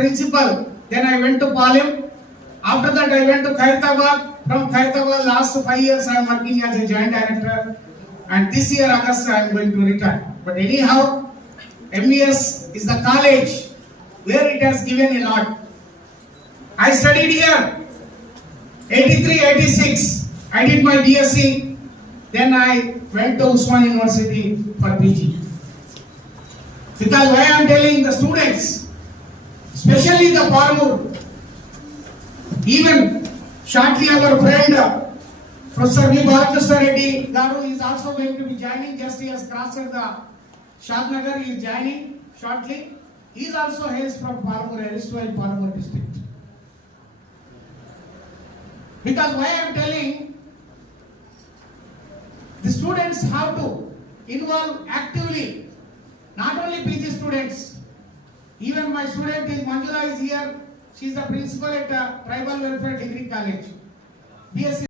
principal. Then I went to Palim. After that I went to Khairtabad. From Khairtabad last 5 years I am working as a joint director. And this year August I am going to retire. But anyhow, MES is the college where it has given a lot. I studied here 83, 86. I did my BSc. Then I went to Usman University for PG. Because why I am telling the students, especially the Parmoor, even shortly our friend Professor V. Balakrishna Reddy Garu is also going to be joining, just he has crossed the Shadnagar, he is joining shortly. He is also hails from Parmoor, erstwhile Parmoor district. Because why I am telling, the students have to involve actively, not only PG students, even my student is Manjula is here, she is the principal at Tribal Welfare Degree College. BSc